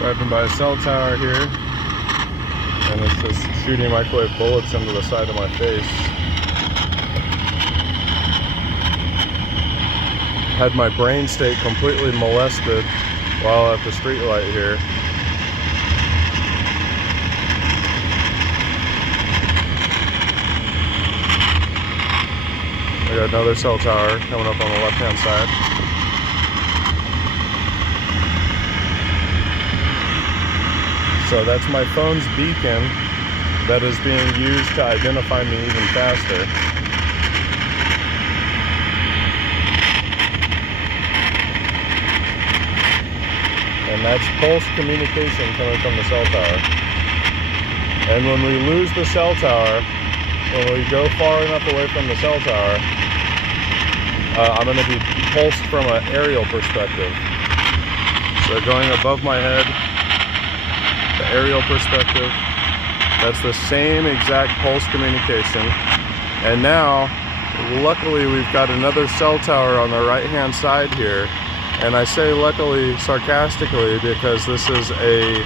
Driving by a cell tower here, and it's just shooting microwave bullets into the side of my face. Had my brain state completely molested while at the street light here. I got another cell tower coming up on the left-hand side. So that's my phone's beacon that is being used to identify me even faster. And that's pulse communication coming from the cell tower. And when we lose the cell tower, when we go far enough away from the cell tower, I'm going to be pulsed from an aerial perspective. So going above my head, the aerial perspective, that's the same exact pulse communication. And now, luckily, we've got another cell tower on the right-hand side here. And I say luckily sarcastically because this is a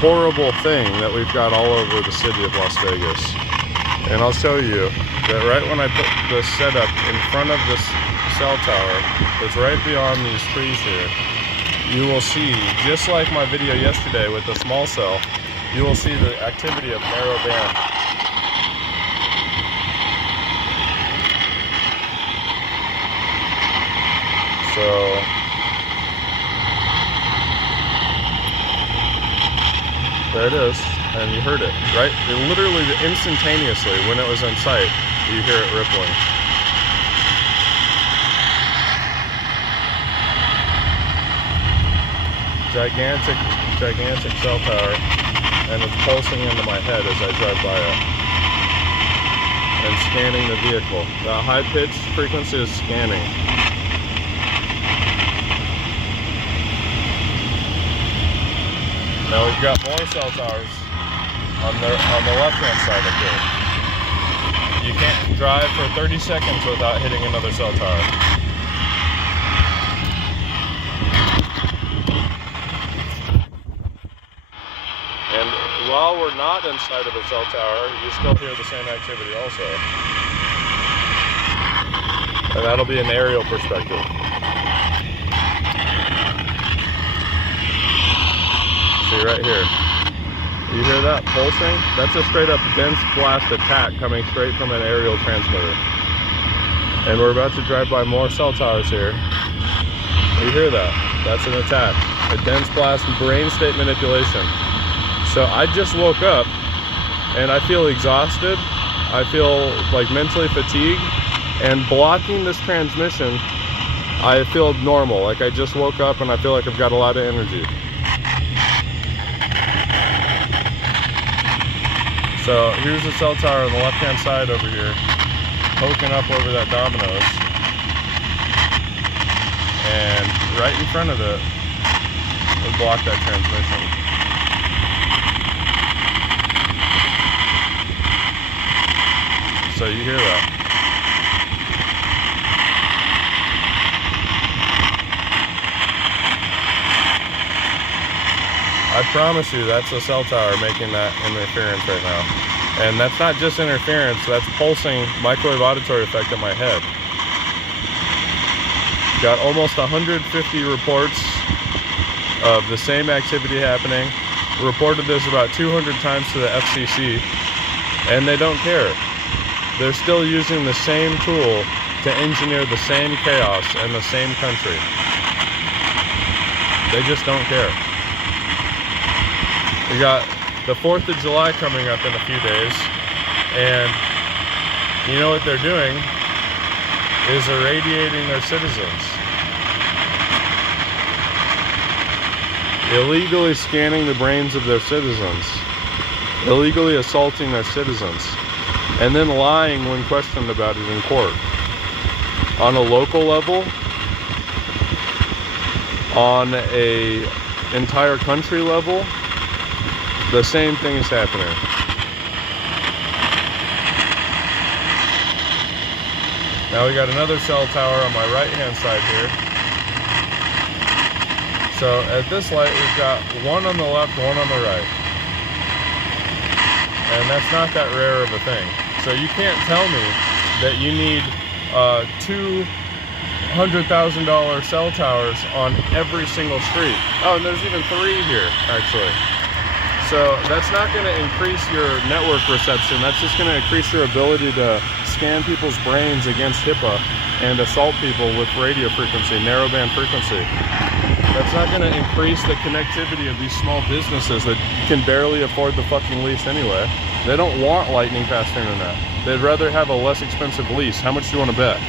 horrible thing that we've got all over the city of Las Vegas. And I'll show you that right when I put the setup in front of this cell tower, it's right beyond these trees here. You will see, just like my video yesterday with the small cell, you will see the activity of narrow band. So there it is, and you heard it, right? It literally instantaneously, when it was in sight, you hear it rippling. Gigantic cell tower, and it's pulsing into my head as I drive by it and scanning the vehicle. The high-pitched frequency is scanning. Now we've got more cell towers on the left-hand side of here. You can't drive for 30 seconds without hitting another cell tower. And while we're not inside of a cell tower, you still hear the same activity also. And that'll be an aerial perspective. See right here. You hear that pulsing? That's a straight up dense blast attack coming straight from an aerial transmitter. And we're about to drive by more cell towers here. You hear that? That's an attack. A dense blast brain state manipulation. So I just woke up and I feel exhausted. I feel like mentally fatigued, and blocking this transmission, I feel normal. Like I just woke up and I feel like I've got a lot of energy. So here's the cell tower on the left-hand side over here, poking up over that Domino's. And right in front of it, we block that transmission. So you hear that. I promise you that's a cell tower making that interference right now. And that's not just interference, that's pulsing microwave auditory effect in my head. Got almost 150 reports of the same activity happening. Reported this about 200 times to the FCC, and they don't care. They're still using the same tool to engineer the same chaos in the same country. They just don't care. We got the 4th of July coming up in a few days, and you know what they're doing is irradiating their citizens. Illegally scanning the brains of their citizens. Illegally assaulting their citizens. And then lying when questioned about it in court. On a local level, on a entire country level, the same thing is happening. Now we got another cell tower on my right hand side here. So at this light, we've got one on the left, one on the right. And that's not that rare of a thing. So you can't tell me that you need $200,000 cell towers on every single street. Oh, and there's even 3 here, actually. So that's not going to increase your network reception. That's just going to increase your ability to scan people's brains against HIPAA and assault people with radio frequency, narrowband frequency. That's not going to increase the connectivity of these small businesses that can barely afford the fucking lease anyway. They don't want lightning fast internet. They'd rather have a less expensive lease. How much do you want to bet?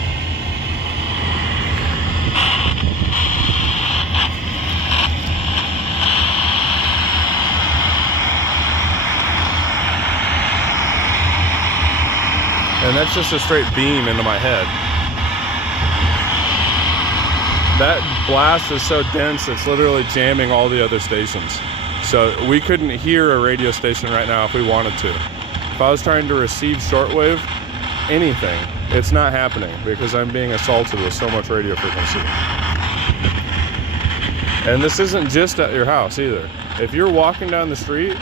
And that's just a straight beam into my head. That blast is so dense, it's literally jamming all the other stations. So we couldn't hear a radio station right now if we wanted to. If I was trying to receive shortwave, anything, it's not happening because I'm being assaulted with so much radio frequency. And this isn't just at your house either. If you're walking down the street,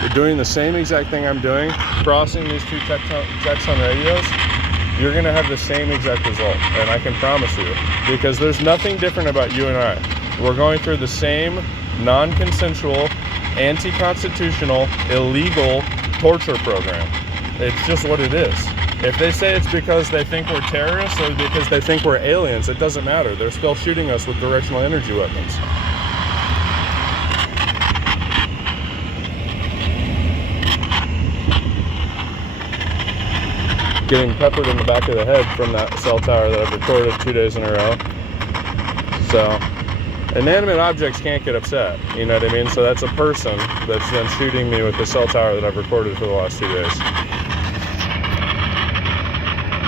you're doing the same exact thing I'm doing, crossing these 2 Texan radios, you're gonna have the same exact result, and I can promise you, because there's nothing different about you and I. We're going through the same non-consensual, anti-constitutional, illegal torture program. It's just what it is. If they say it's because they think we're terrorists or because they think we're aliens, it doesn't matter. They're still shooting us with directional energy weapons. Getting peppered in the back of the head from that cell tower that I've recorded 2 days in a row. So, inanimate objects can't get upset, you know what I mean? So that's a person that's then shooting me with the cell tower that I've recorded for the last 2 days.